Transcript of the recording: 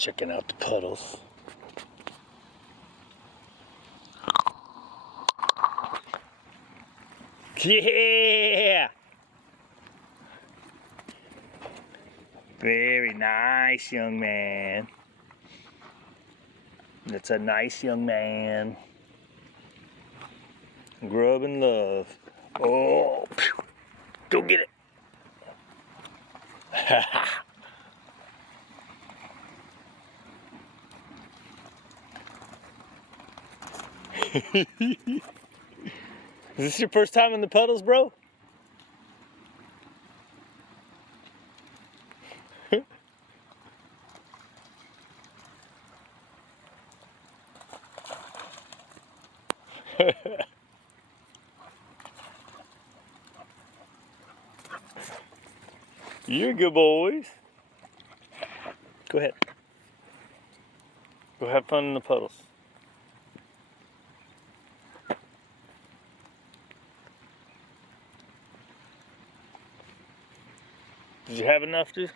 Checking out the puddles. Yeah! Very nice, young man. That's a nice young man. Grub and love. Oh, phew. Go get it. Is this your first time in the puddles, bro? You're good boys. Go ahead. Go have fun in the puddles. Did you have enough, dude?